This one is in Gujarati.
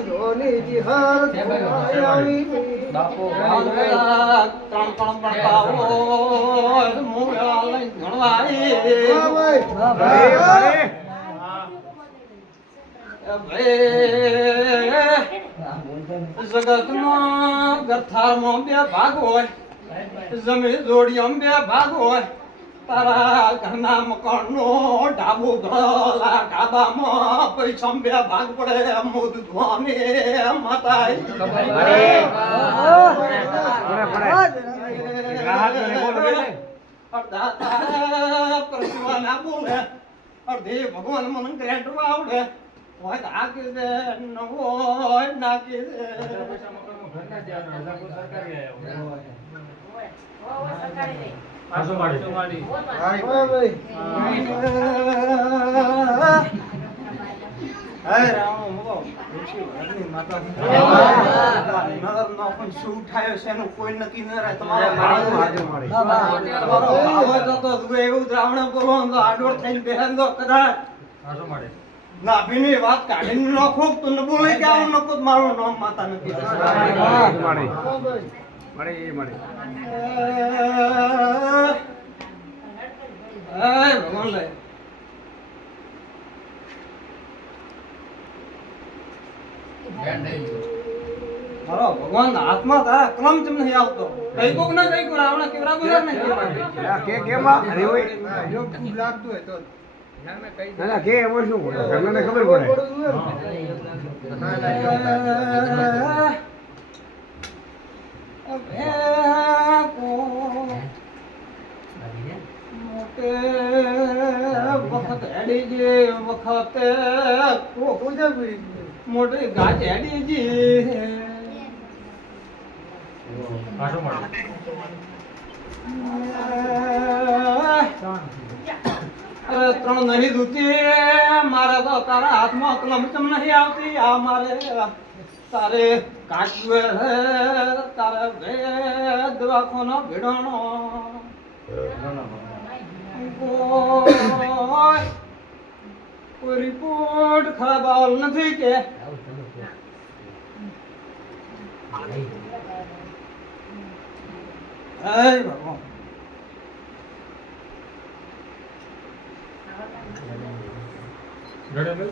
ધોની જીહર આવી બાપો ત્રણ ત્રણ બળકાઓ મોળા લઈ ગણવાય જગતમાં ગથારમાં બે ભાગ હોય જમીન જોડીમાં બે ભાગ હોય તારા ઘરના મકાનનો ઢાબુ ધોલા ઢાબામાં પૈસા બે ભાગ પડે મોદ ધોને માતા અડધા તારા પ્રશ્વાના બોલે અડધી ભગવાન મને ગ્રેન્ડ આવડે હોય તો આકી દે ન હોય નાખી દે કોઈ નક્કી ન રહે એવું દ્રાવણ બોલો આડોળ થઈને બેહન દો કદાચ નાભીની વાત કાઢીને નાખો તો ન બોલે કે આવું નકો મારું નામ માતા નથી ભગવાન લે મારો ભગવાન હાથમાં તારા ક્રમ કેમ નહીં આવતો કઈ કોક ના કઈ કો રાવણા કેવરા બોલા ને કે કેમાં અરે ઓય જો ખૂબ લાગતું હોય તો ના કે એમ શું ઘરને ખબર પડે મોટે વખત હેડી જે વખતે મોટી ગાજ હેડી જે અરે ત્રણ નહીં દૂતી મારે તો તારા હાથમાં કલમ નહીં આવતી આ મારે તારે કાચવે તારે વેદ રાખવાનો ભીડણો કોઈ રિપોર્ટ ખરાબ આવેલ નથી કે ભગવાન ગડે